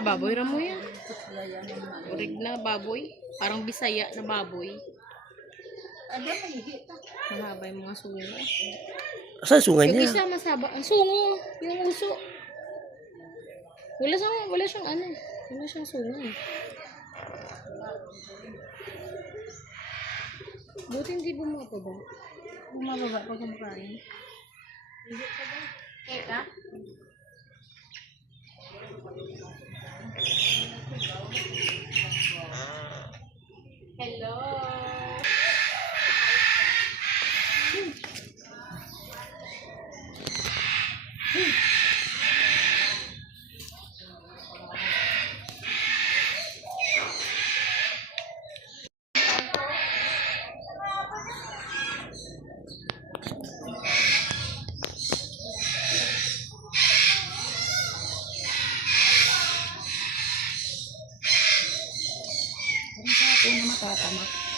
Ah, baboy ra mo yan. Urig na baboy. Parang Bisaya na baboy. Mahaba yung mga sungo. Saan sungay Yung niya? isa masaba. Ang sungo. Yung uso. Wala siyang ano. Wala siyang sungo. Buti hindi bumababa. Bumababa pag kumakain. Teka. Hello. Parang sa ako na matatamak.